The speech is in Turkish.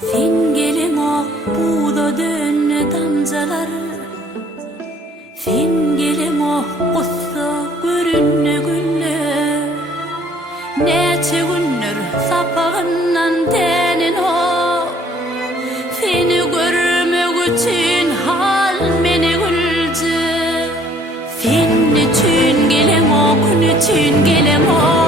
Sen gelin o buğda dönne damcaları, sen gelin o kussa görünne gülle. Neçe günler sapağından tenin o, seni görmek için hal meni gülce. Sen için gelin o, gün için gelin o.